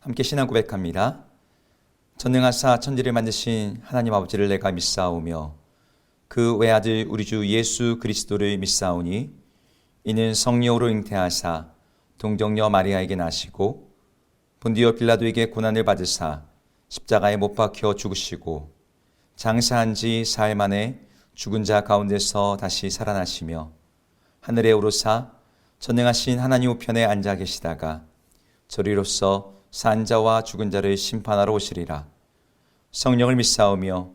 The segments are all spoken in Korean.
함께 신앙 고백합니다. 전능하사 천지를 만드신 하나님 아버지를 내가 믿사오며 그 외아들 우리 주 예수 그리스도를 믿사오니 이는 성령으로 잉태하사 동정녀 마리아에게 나시고 본디오 빌라도에게 고난을 받으사 십자가에 못 박혀 죽으시고 장사한 지 사흘 만에 죽은 자 가운데서 다시 살아나시며 하늘에 오르사 전능하신 하나님 우편에 앉아 계시다가 저리로서 산 자와 죽은 자를 심판하러 오시리라. 성령을 믿사오며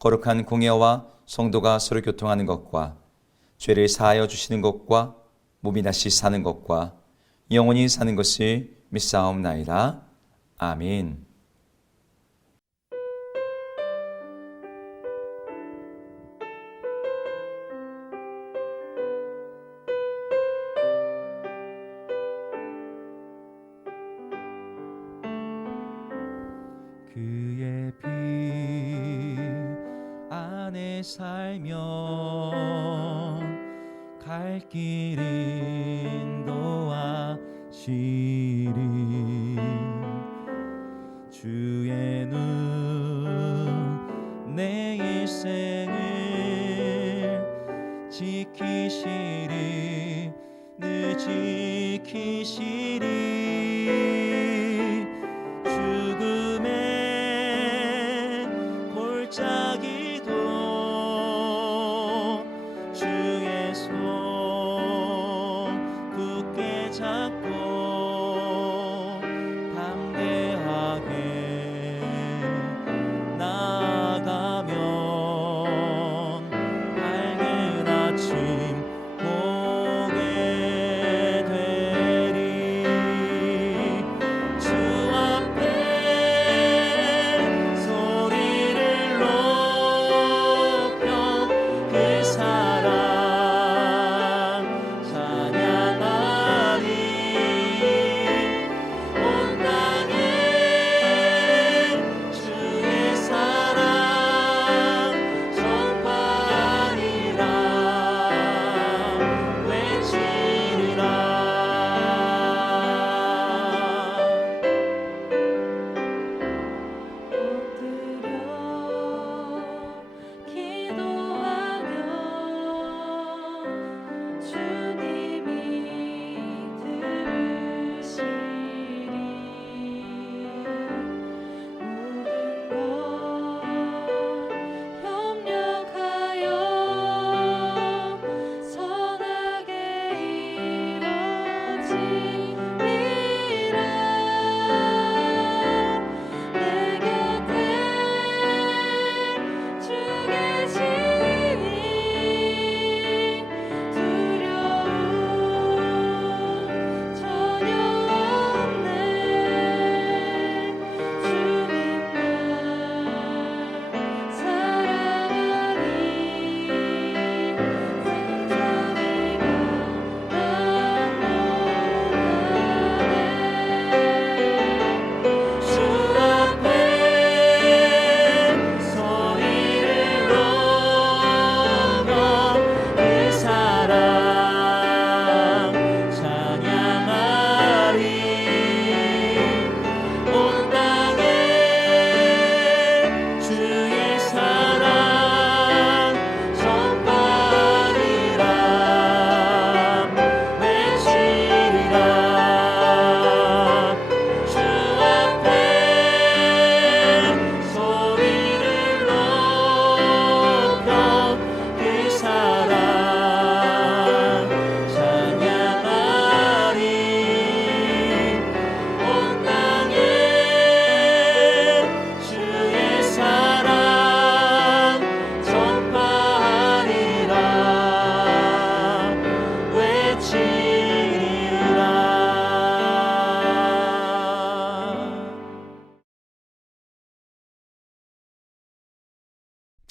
거룩한 공예와 성도가 서로 교통하는 것과 죄를 사하여 주시는 것과 몸이 다시 사는 것과 영원히 사는 것을 믿사옵나이다. 아멘. 그의 피 안에 살면 갈 길 인도하시리. 주의 눈 내 일생을 지키시리. 늘 지키시리.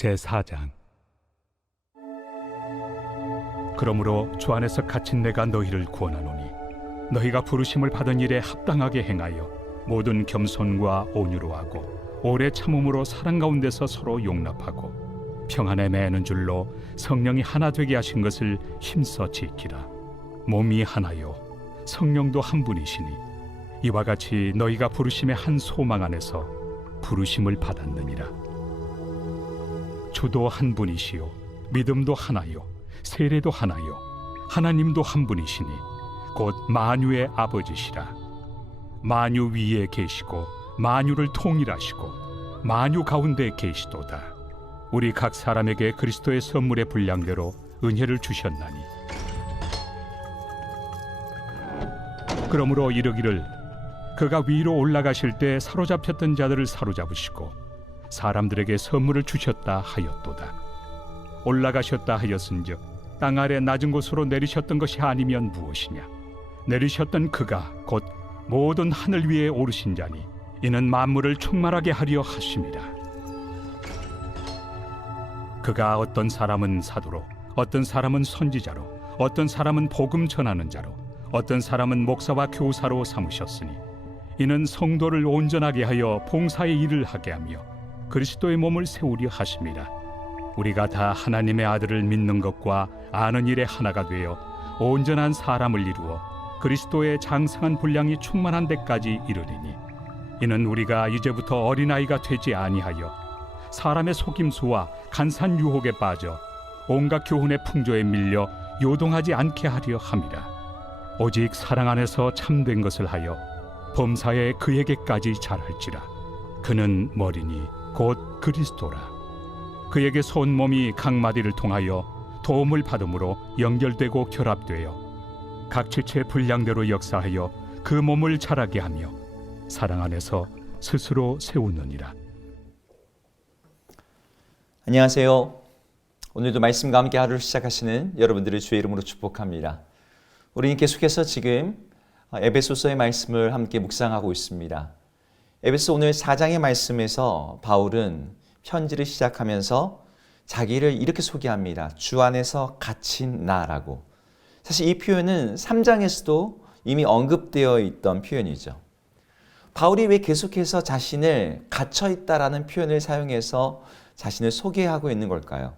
제4장. 그러므로 주 안에서 갇힌 내가 너희를 구원하노니 너희가 부르심을 받은 일에 합당하게 행하여 모든 겸손과 온유로 하고 오래 참음으로 사랑 가운데서 서로 용납하고 평안에 매는 줄로 성령이 하나 되게 하신 것을 힘써 지키라. 몸이 하나요 성령도 한 분이시니 이와 같이 너희가 부르심의 한 소망 안에서 부르심을 받았느니라. 주도 한 분이시요 믿음도 하나요 세례도 하나요 하나님도 한 분이시니 곧 만유의 아버지시라. 만유 위에 계시고 만유를 통일하시고 만유 가운데 계시도다. 우리 각 사람에게 그리스도의 선물의 분량대로 은혜를 주셨나니 그러므로 이르기를 그가 위로 올라가실 때 사로잡혔던 자들을 사로잡으시고 사람들에게 선물을 주셨다 하였도다. 올라가셨다 하였은즉 땅 아래 낮은 곳으로 내리셨던 것이 아니면 무엇이냐. 내리셨던 그가 곧 모든 하늘 위에 오르신 자니 이는 만물을 충만하게 하려 하심이라. 그가 어떤 사람은 사도로 어떤 사람은 선지자로 어떤 사람은 복음 전하는 자로 어떤 사람은 목사와 교사로 삼으셨으니 이는 성도를 온전하게 하여 봉사의 일을 하게 하며 그리스도의 몸을 세우려 하심이라. 우리가 다 하나님의 아들을 믿는 것과 아는 일에 하나가 되어 온전한 사람을 이루어 그리스도의 장성한 분량이 충만한 데까지 이르리니 이는 우리가 이제부터 어린아이가 되지 아니하여 사람의 속임수와 간산 유혹에 빠져 온갖 교훈의 풍조에 밀려 요동하지 않게 하려 함이라. 오직 사랑 안에서 참된 것을 하여 범사에 그에게까지 잘할지라. 그는 머리니 곧 그리스도라. 그에게 온 몸이 각 마디를 통하여 도움을 받음으로 연결되고 결합되어 각 지체 분량대로 역사하여 그 몸을 자라게 하며 사랑 안에서 스스로 세우느니라. 안녕하세요. 오늘도 말씀과 함께 하루를 시작하시는 여러분들을 주의 이름으로 축복합니다. 우리는 계속해서 지금 에베소서의 말씀을 함께 묵상하고 있습니다. 에베소 오늘 4장의 말씀에서 바울은 편지를 시작하면서 자기를 이렇게 소개합니다. 주 안에서 갇힌 나라고. 사실 이 표현은 3장에서도 이미 언급되어 있던 표현이죠. 바울이 왜 계속해서 자신을 갇혀있다라는 표현을 사용해서 자신을 소개하고 있는 걸까요?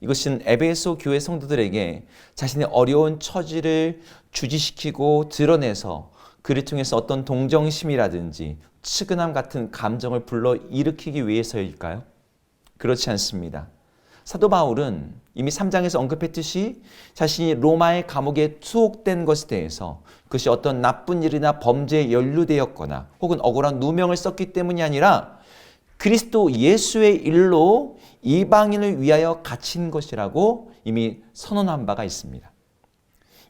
이것은 에베소 교회 성도들에게 자신의 어려운 처지를 주지시키고 드러내서 그를 통해서 어떤 동정심이라든지 측은함 같은 감정을 불러일으키기 위해서일까요? 그렇지 않습니다. 사도 바울은 이미 3장에서 언급했듯이 자신이 로마의 감옥에 투옥된 것에 대해서 그것이 어떤 나쁜 일이나 범죄에 연루되었거나 혹은 억울한 누명을 썼기 때문이 아니라 그리스도 예수의 일로 이방인을 위하여 갇힌 것이라고 이미 선언한 바가 있습니다.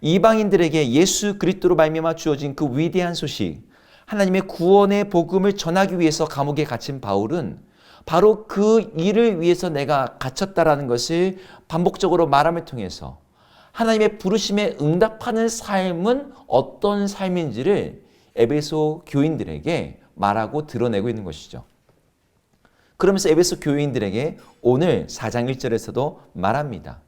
이방인들에게 예수 그리스도로 말미암아 주어진 그 위대한 소식, 하나님의 구원의 복음을 전하기 위해서 감옥에 갇힌 바울은 바로 그 일을 위해서 내가 갇혔다라는 것을 반복적으로 말함을 통해서 하나님의 부르심에 응답하는 삶은 어떤 삶인지를 에베소 교인들에게 말하고 드러내고 있는 것이죠. 그러면서 에베소 교인들에게 오늘 4장 1절에서도 말합니다.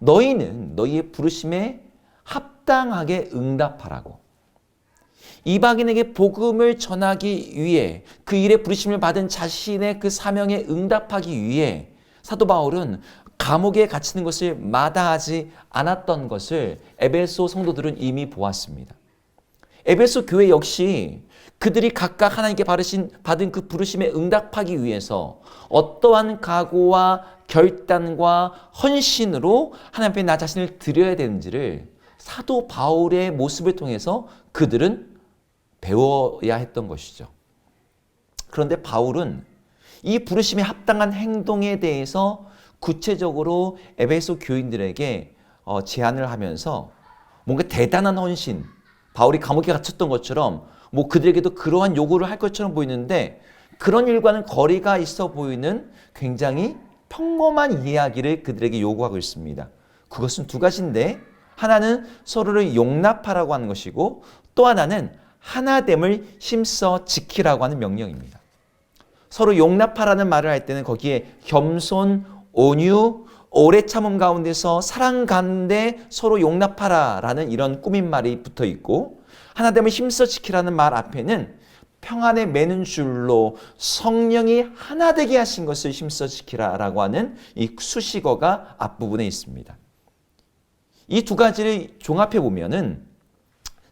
너희는 너희의 부르심에 합당하게 응답하라고. 이방인에게 복음을 전하기 위해 그 일에 부르심을 받은 자신의 그 사명에 응답하기 위해 사도 바울은 감옥에 갇히는 것을 마다하지 않았던 것을 에베소 성도들은 이미 보았습니다. 에베소 교회 역시 그들이 각각 하나님께 받은 그 부르심에 응답하기 위해서 어떠한 각오와 결단과 헌신으로 하나님 앞에 나 자신을 드려야 되는지를 사도 바울의 모습을 통해서 그들은 배워야 했던 것이죠. 그런데 바울은 이 부르심에 합당한 행동에 대해서 구체적으로 에베소 교인들에게 제안을 하면서 뭔가 대단한 헌신, 바울이 감옥에 갇혔던 것처럼 뭐 그들에게도 그러한 요구를 할 것처럼 보이는데 그런 일과는 거리가 있어 보이는 굉장히 평범한 이야기를 그들에게 요구하고 있습니다. 그것은 두 가지인데 하나는 서로를 용납하라고 하는 것이고 또 하나는 하나됨을 힘써 지키라고 하는 명령입니다. 서로 용납하라는 말을 할 때는 거기에 겸손, 온유, 오래 참음 가운데서 사랑 가운데 서로 용납하라라는 이런 꾸민말이 붙어 있고 하나됨을 힘써 지키라는 말 앞에는 평안에 매는 줄로 성령이 하나 되게 하신 것을 힘써 지키라라고 하는 이 수식어가 앞부분에 있습니다. 이 두 가지를 종합해 보면은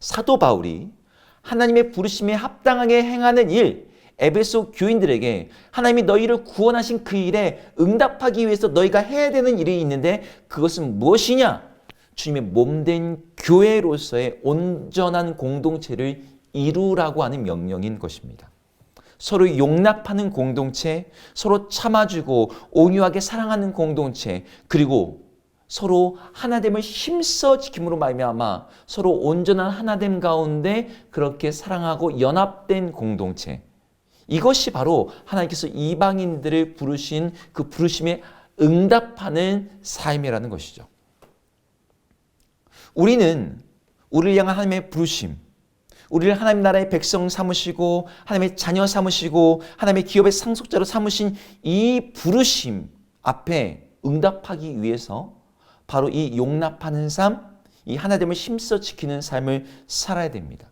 사도 바울이 하나님의 부르심에 합당하게 행하는 일, 에베소 교인들에게 하나님이 너희를 구원하신 그 일에 응답하기 위해서 너희가 해야 되는 일이 있는데 그것은 무엇이냐? 주님의 몸된 교회로서의 온전한 공동체를 이루라고 하는 명령인 것입니다. 서로 용납하는 공동체, 서로 참아주고 온유하게 사랑하는 공동체, 그리고 서로 하나됨을 힘써 지킴으로 말미암아 서로 온전한 하나됨 가운데 그렇게 사랑하고 연합된 공동체, 이것이 바로 하나님께서 이방인들을 부르신 그 부르심에 응답하는 삶이라는 것이죠. 우리는 우리를 향한 하나님의 부르심, 우리를 하나님 나라의 백성 삼으시고 하나님의 자녀 삼으시고 하나님의 기업의 상속자로 삼으신 이 부르심 앞에 응답하기 위해서 바로 이 용납하는 삶, 이 하나됨을 힘써 지키는 삶을 살아야 됩니다.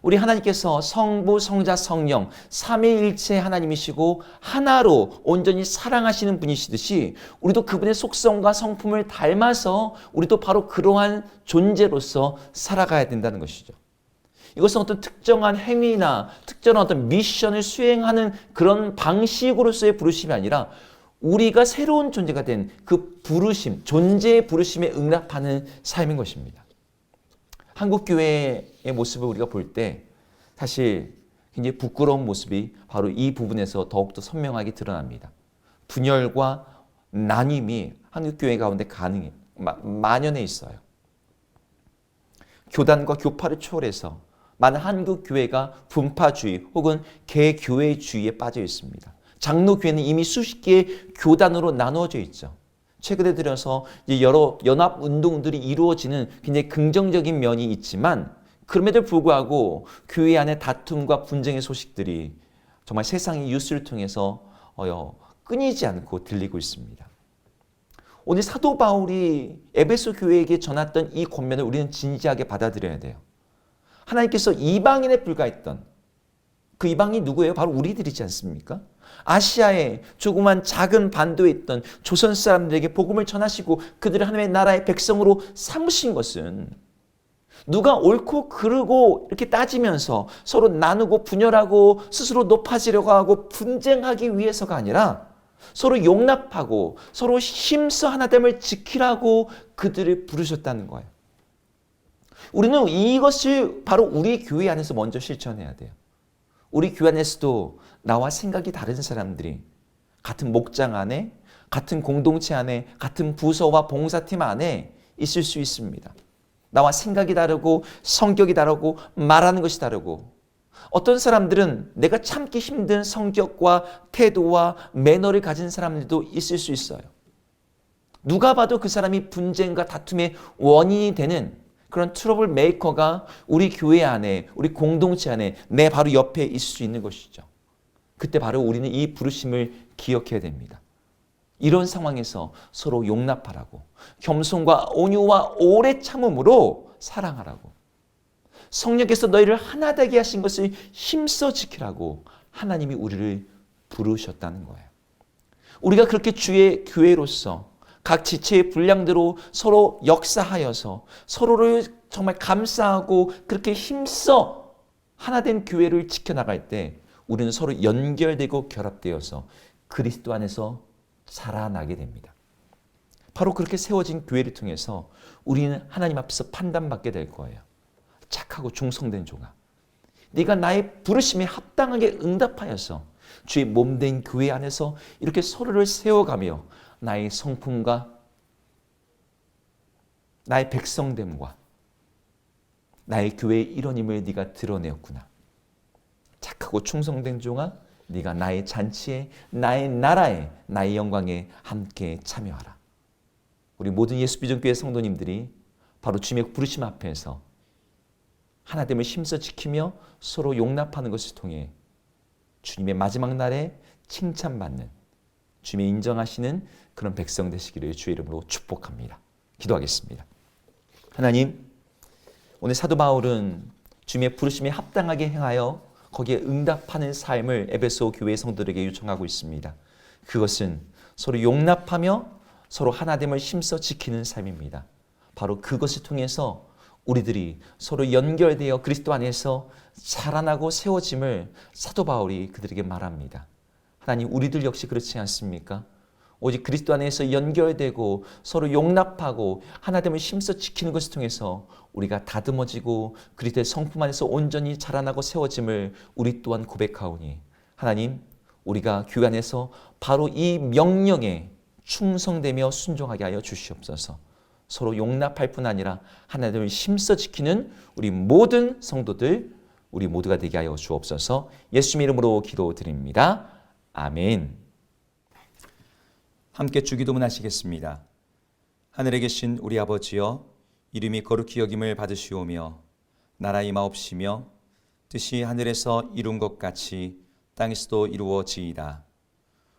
우리 하나님께서 성부, 성자, 성령 삼위일체 하나님이시고 하나로 온전히 사랑하시는 분이시듯이 우리도 그분의 속성과 성품을 닮아서 우리도 바로 그러한 존재로서 살아가야 된다는 것이죠. 이것은 어떤 특정한 행위나 특정한 어떤 미션을 수행하는 그런 방식으로서의 부르심이 아니라 우리가 새로운 존재가 된 그 부르심, 존재의 부르심에 응답하는 삶인 것입니다. 한국 교회의 모습을 우리가 볼 때 사실 굉장히 부끄러운 모습이 바로 이 부분에서 더욱더 선명하게 드러납니다. 분열과 나눔이 한국 교회 가운데 만연해 있어요. 교단과 교파를 초월해서 많은 한국 교회가 분파주의 혹은 개교회주의에 빠져 있습니다. 장로교회는 이미 수십 개의 교단으로 나누어져 있죠. 최근에 들어서 여러 연합 운동들이 이루어지는 굉장히 긍정적인 면이 있지만 그럼에도 불구하고 교회 안에 다툼과 분쟁의 소식들이 정말 세상의 뉴스를 통해서 끊이지 않고 들리고 있습니다. 오늘 사도 바울이 에베소 교회에게 전했던 이 권면을 우리는 진지하게 받아들여야 돼요. 하나님께서 이방인에 불과했던 그 이방인이 누구예요? 바로 우리들이지 않습니까? 아시아의 조그만 작은 반도에 있던 조선 사람들에게 복음을 전하시고 그들을 하나님의 나라의 백성으로 삼으신 것은 누가 옳고 그르고 이렇게 따지면서 서로 나누고 분열하고 스스로 높아지려고 하고 분쟁하기 위해서가 아니라 서로 용납하고 서로 힘써 하나됨을 지키라고 그들을 부르셨다는 거예요. 우리는 이것을 바로 우리 교회 안에서 먼저 실천해야 돼요. 우리 교회 안에서도 나와 생각이 다른 사람들이 같은 목장 안에, 같은 공동체 안에, 같은 부서와 봉사팀 안에 있을 수 있습니다. 나와 생각이 다르고 성격이 다르고 말하는 것이 다르고 어떤 사람들은 내가 참기 힘든 성격과 태도와 매너를 가진 사람들도 있을 수 있어요. 누가 봐도 그 사람이 분쟁과 다툼의 원인이 되는 그런 트러블 메이커가 우리 교회 안에, 우리 공동체 안에 내 바로 옆에 있을 수 있는 것이죠. 그때 바로 우리는 이 부르심을 기억해야 됩니다. 이런 상황에서 서로 용납하라고, 겸손과 온유와 오래 참음으로 사랑하라고, 성령께서 너희를 하나 되게 하신 것을 힘써 지키라고 하나님이 우리를 부르셨다는 거예요. 우리가 그렇게 주의 교회로서 각 지체의 분량대로 서로 역사하여서 서로를 정말 감싸고 그렇게 힘써 하나된 교회를 지켜나갈 때 우리는 서로 연결되고 결합되어서 그리스도 안에서 자라나게 됩니다. 바로 그렇게 세워진 교회를 통해서 우리는 하나님 앞에서 판단받게 될 거예요. 착하고 충성된 종아, 네가 나의 부르심에 합당하게 응답하여서 주의 몸된 교회 안에서 이렇게 서로를 세워가며 나의 성품과 나의 백성됨과 나의 교회의 일원임을 네가 드러내었구나. 착하고 충성된 종아, 네가 나의 잔치에, 나의 나라에, 나의 영광에 함께 참여하라. 우리 모든 예수비전교회 성도님들이 바로 주님의 부르심 앞에서 하나됨을 힘써 지키며 서로 용납하는 것을 통해 주님의 마지막 날에 칭찬받는, 주님의 인정하시는 그런 백성 되시기를 주의 이름으로 축복합니다. 기도하겠습니다. 하나님, 오늘 사도 바울은 주님의 부르심에 합당하게 행하여 거기에 응답하는 삶을 에베소 교회 성도들에게 요청하고 있습니다. 그것은 서로 용납하며 서로 하나됨을 힘써 지키는 삶입니다. 바로 그것을 통해서 우리들이 서로 연결되어 그리스도 안에서 자라나고 세워짐을 사도 바울이 그들에게 말합니다. 하나님, 우리들 역시 그렇지 않습니까? 오직 그리스도 안에서 연결되고 서로 용납하고 하나됨을 힘써 지키는 것을 통해서 우리가 다듬어지고 그리스도의 성품 안에서 온전히 자라나고 세워짐을 우리 또한 고백하오니, 하나님, 우리가 교회 안에서 바로 이 명령에 충성되며 순종하게 하여 주시옵소서. 서로 용납할 뿐 아니라 하나님을 힘써 지키는 우리 모든 성도들, 우리 모두가 되게 하여 주옵소서. 예수님 이름으로 기도드립니다. 아멘. 함께 주기도문 하시겠습니다. 하늘에 계신 우리 아버지여, 이름이 거룩히 여김을 받으시오며 나라 임하옵시며 뜻이 하늘에서 이룬 것 같이 땅에서도 이루어지이다.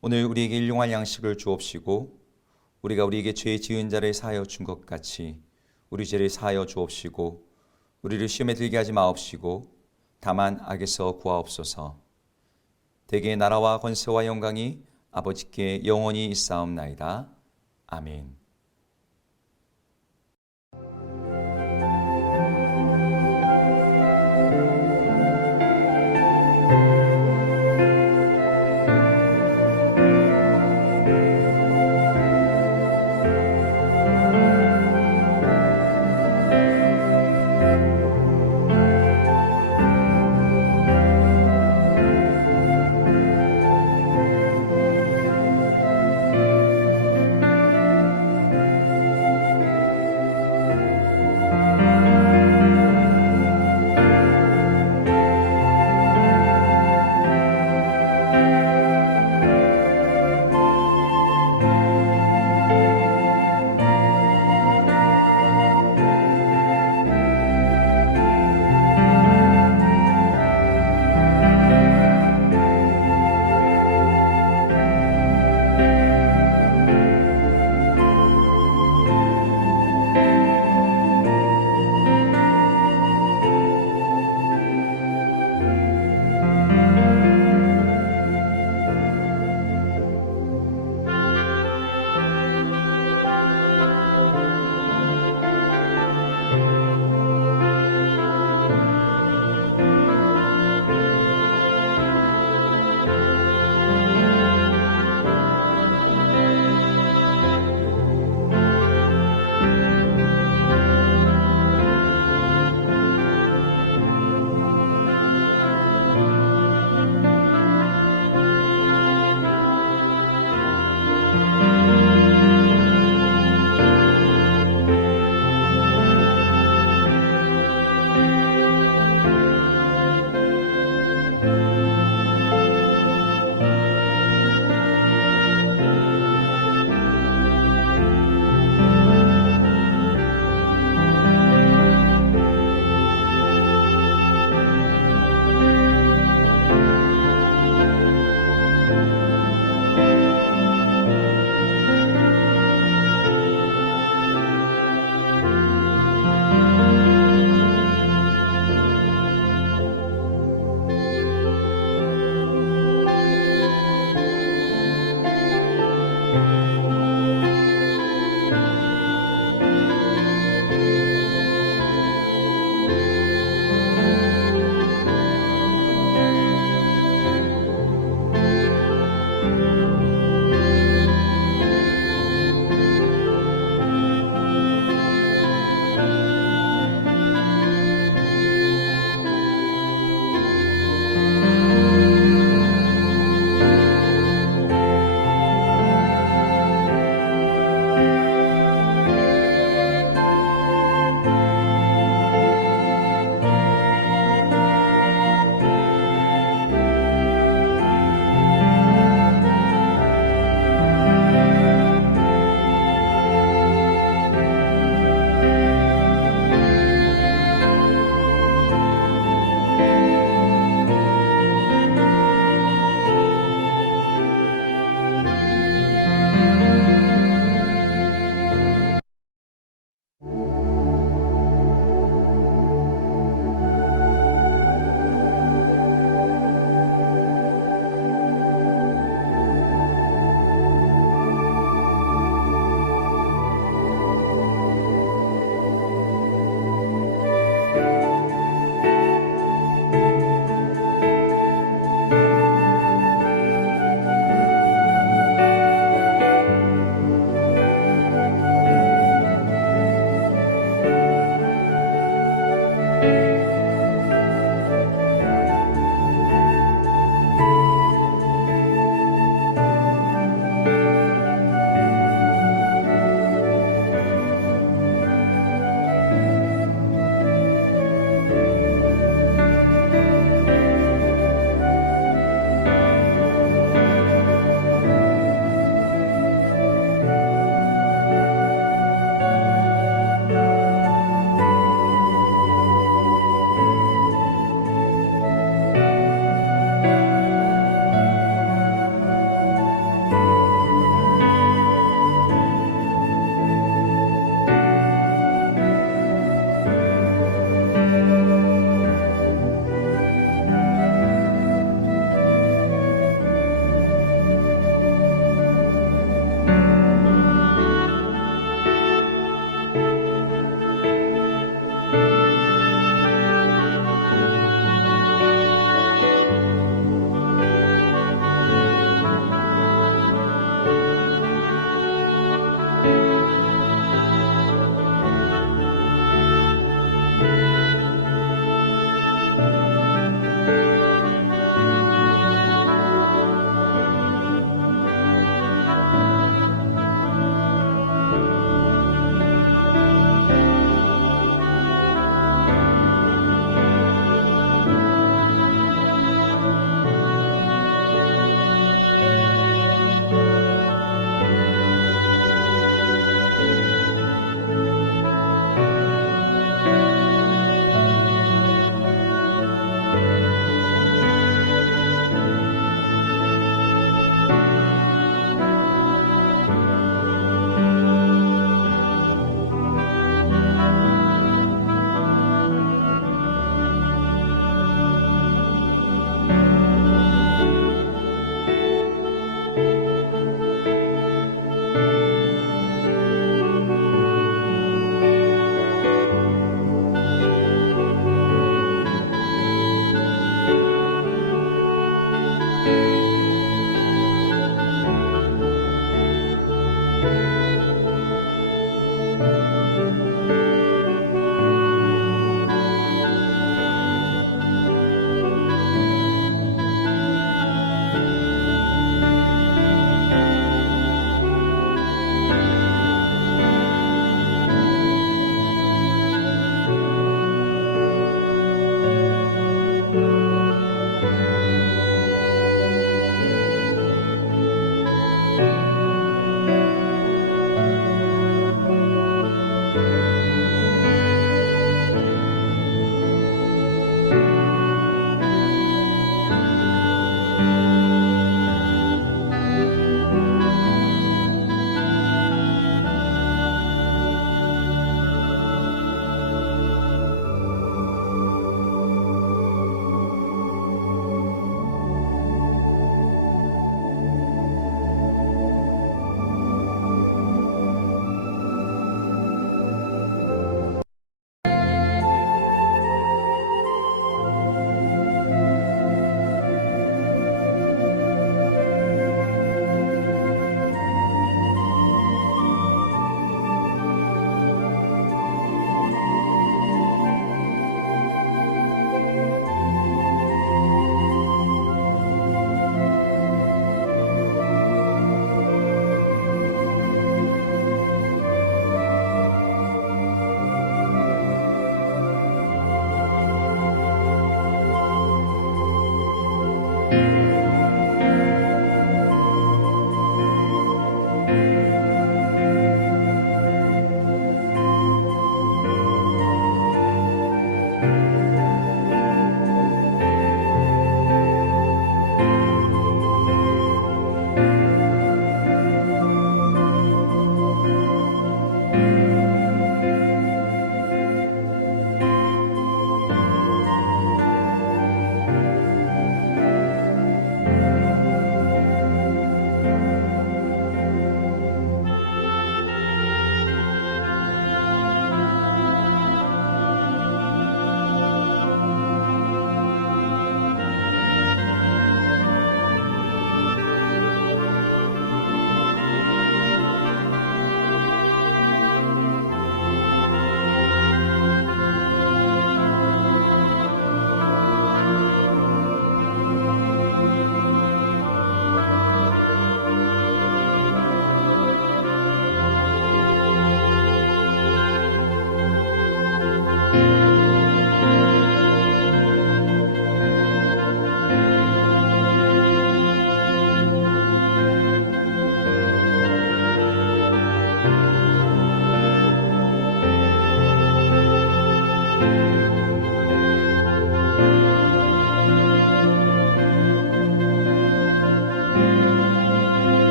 오늘 우리에게 일용할 양식을 주옵시고 우리가 우리에게 죄 지은 자를 사하여 준 것 같이 우리 죄를 사하여 주옵시고 우리를 시험에 들게 하지 마옵시고 다만 악에서 구하옵소서. 대개 나라와 권세와 영광이 아버지께 영원히 있사옵나이다. 아멘.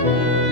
주옵소서.